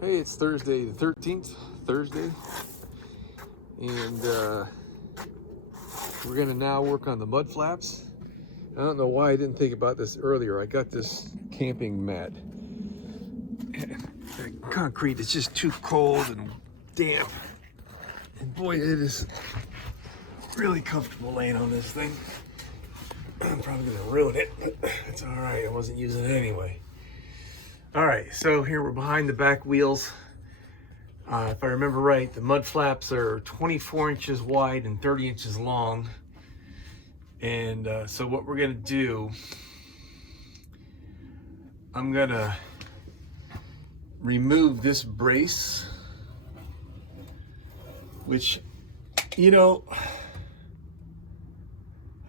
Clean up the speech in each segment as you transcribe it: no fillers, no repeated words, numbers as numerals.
Hey, it's Thursday the 13th, Thursday, and we're gonna now work on the mud flaps. I don't know why I didn't think about this earlier. I got this camping mat. The concrete is just too cold and damp, and boy, it is really comfortable laying on this thing. I'm probably gonna ruin it, but it's all right. I wasn't using it anyway. All right, so here we're behind the back wheels. If I remember right, the mud flaps are 24 inches wide and 30 inches long. And so what we're gonna do, I'm gonna remove this brace, which, you know,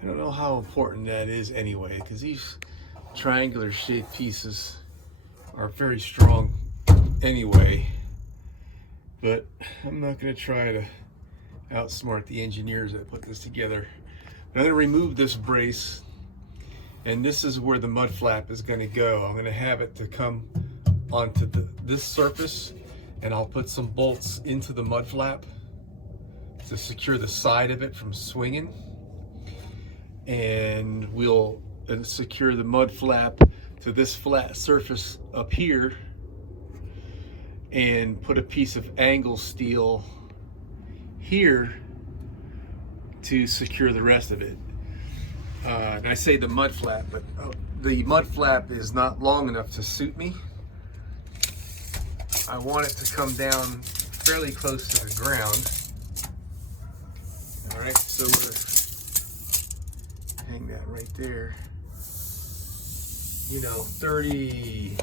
I don't know how important that is anyway, because these triangular shaped pieces are very strong anyway, but I'm not going to try to outsmart the engineers that put this together. I'm going to remove this brace, and this is where the mud flap is going to go. I'm going to have it to come onto this surface, and I'll put some bolts into the mud flap to secure the side of it from swinging, and we'll secure the mud flap to this flat surface up here and put a piece of angle steel here to secure the rest of it. And I say the mud flap, but the mud flap is not long enough to suit me. I want it to come down fairly close to the ground. All right, so we're gonna hang that right there. You know, 30,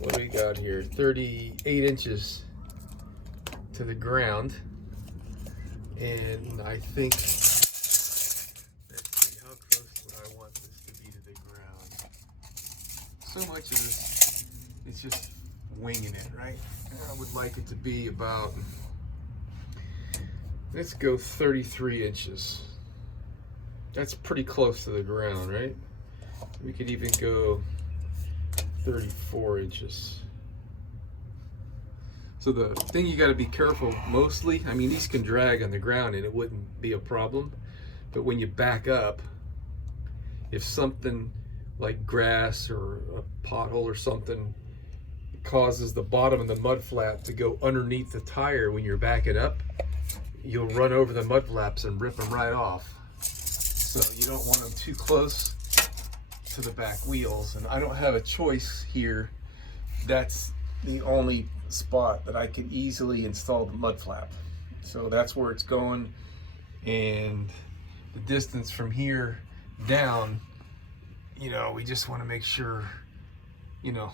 what do we got here? 38 inches to the ground. And I think, let's see, how close would I want this to be to the ground? So much of this, it's just winging it, right? I would like it to be about, let's go 33 inches. That's pretty close to the ground, right? We could even go 34 inches. So the thing you got to be careful mostly, I mean, these can drag on the ground and it wouldn't be a problem, but when you back up, if something like grass or a pothole or something causes the bottom of the mud flap to go underneath the tire when you're backing up, you'll run over the mud flaps and rip them right off. So you don't want them too close to the back wheels, and I don't have a choice here. That's the only spot that I could easily install the mud flap. So that's where it's going, and the distance from here down, you know, we just want to make sure, you know,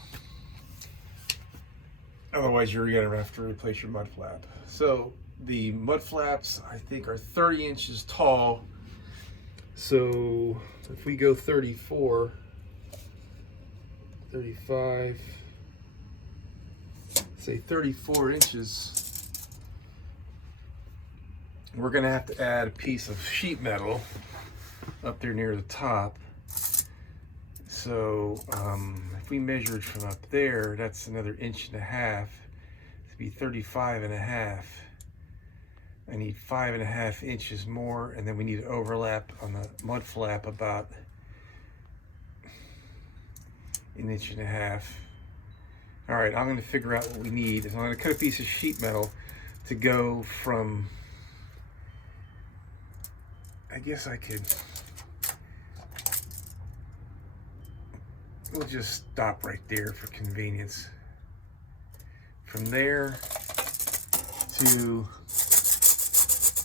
otherwise you're gonna have to replace your mud flap. So the mud flaps, I think, are 30 inches tall. So if we go 34, 35, say 34 inches, we're gonna have to add a piece of sheet metal up there near the top. So if we measured from up there, that's another 1.5 inches to be 35.5. I need 5.5 inches more, and then we need to overlap on the mud flap about 1.5 inches. All right, I'm gonna figure out what we need. So I'm gonna cut a piece of sheet metal to go from, I guess I could, we'll just stop right there for convenience. From there to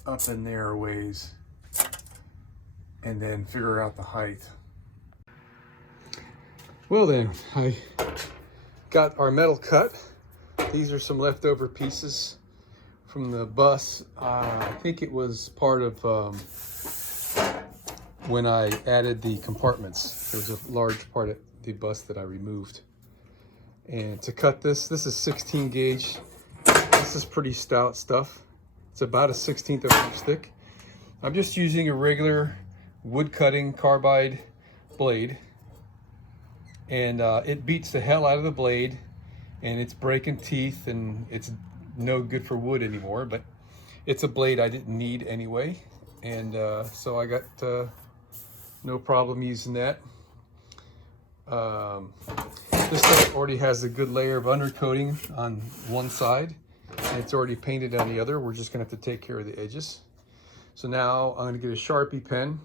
up in there a ways, and then figure out the height. Well then, I got our metal cut. These are some leftover pieces from the bus. I think it was part of when I added the compartments. There was a large part of the bus that I removed. And to cut this is 16 gauge. This is pretty stout stuff. It's about a 1/16 of an inch thick. I'm just using a regular wood cutting carbide blade, and it beats the hell out of the blade. and it's breaking teeth and it's no good for wood anymore, but it's a blade I didn't need anyway. And so I got no problem using that. This stuff already has a good layer of undercoating on one side, and it's already painted on the other. We're just gonna have to take care of the edges. So now I'm gonna get a Sharpie pen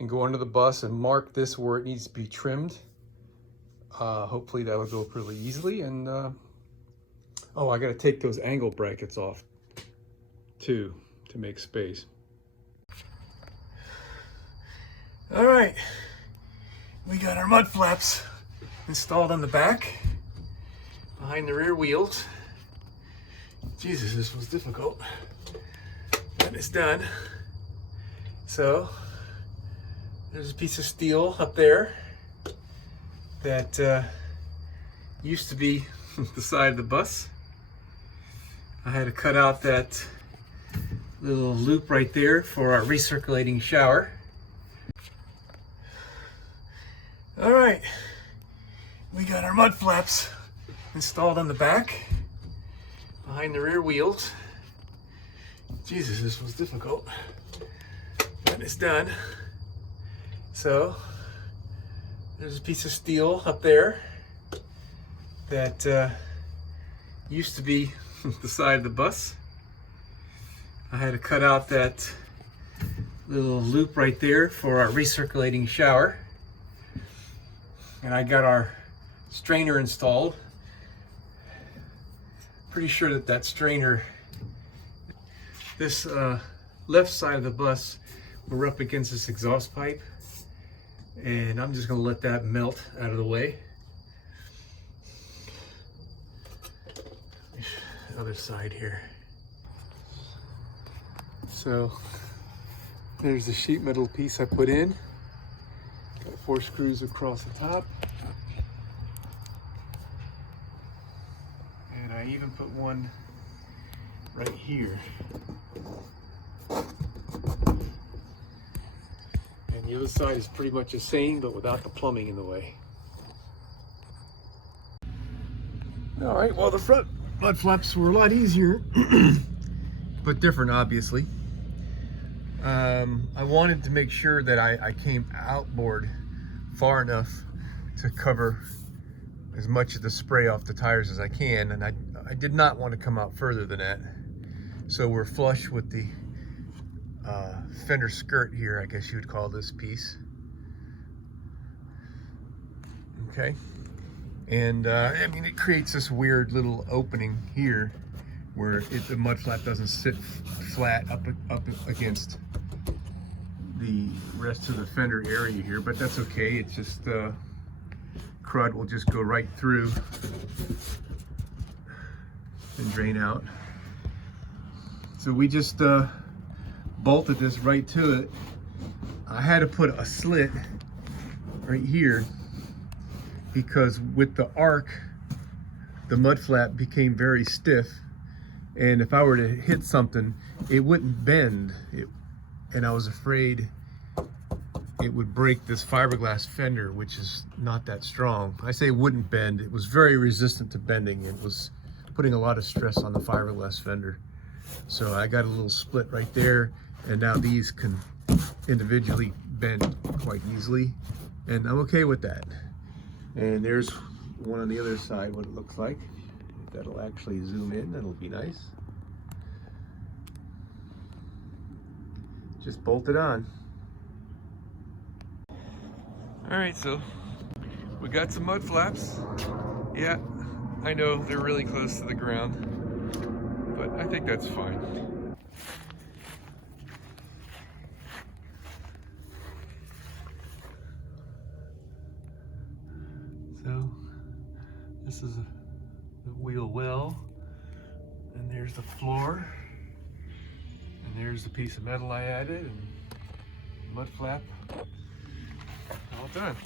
and go under the bus and mark this where it needs to be trimmed. Hopefully that'll go pretty easily. And oh, I gotta take those angle brackets off too to make space. All right, we got our mud flaps installed on the back behind the rear wheels. Jesus, this was difficult. That is done. So there's a piece of steel up there that used to be the side of the bus. I had to cut out that little loop right there for our recirculating shower. All right, we got our mud flaps installed on the back behind the rear wheels. Jesus, this was difficult. That is done. So there's a piece of steel up there that used to be the side of the bus. I had to cut out that little loop right there for our recirculating shower. And I got our strainer installed. Pretty sure that that strainer, this left side of the bus, we're up against this exhaust pipe, and I'm just gonna let that melt out of the way. Other side here. So there's the sheet metal piece I put in. Got 4 screws across the top. And I even put one right here. And the other side is pretty much the same, but without the plumbing in the way. All right, well, the front mud flaps were a lot easier, but different, obviously. I wanted to make sure that I came outboard far enough to cover as much of the spray off the tires as I can, and I did not want to come out further than that. So we're flush with the fender skirt here, I guess you would call this piece. Okay, and I mean, it creates this weird little opening here where the mud flap doesn't sit flat up against the rest of the fender area here, but that's okay. It's just crud will just go right through and drain out. So we just bolted this right to it. I had to put a slit right here because with the arc, the mud flap became very stiff, and if I were to hit something, it wouldn't bend. And I was afraid it would break this fiberglass fender, which is not that strong. I say wouldn't bend. It was very resistant to bending. It was putting a lot of stress on the fiberglass fender. So I got a little split right there, and now these can individually bend quite easily, and I'm okay with that. And there's one on the other side, what it looks like. That'll actually zoom in, that'll be nice. Just bolt it on. All right, so we got some mud flaps. Yeah, I know they're really close to the ground, but I think that's fine. So this is the wheel well, and there's the floor, and there's the piece of metal I added, and mud flap all done.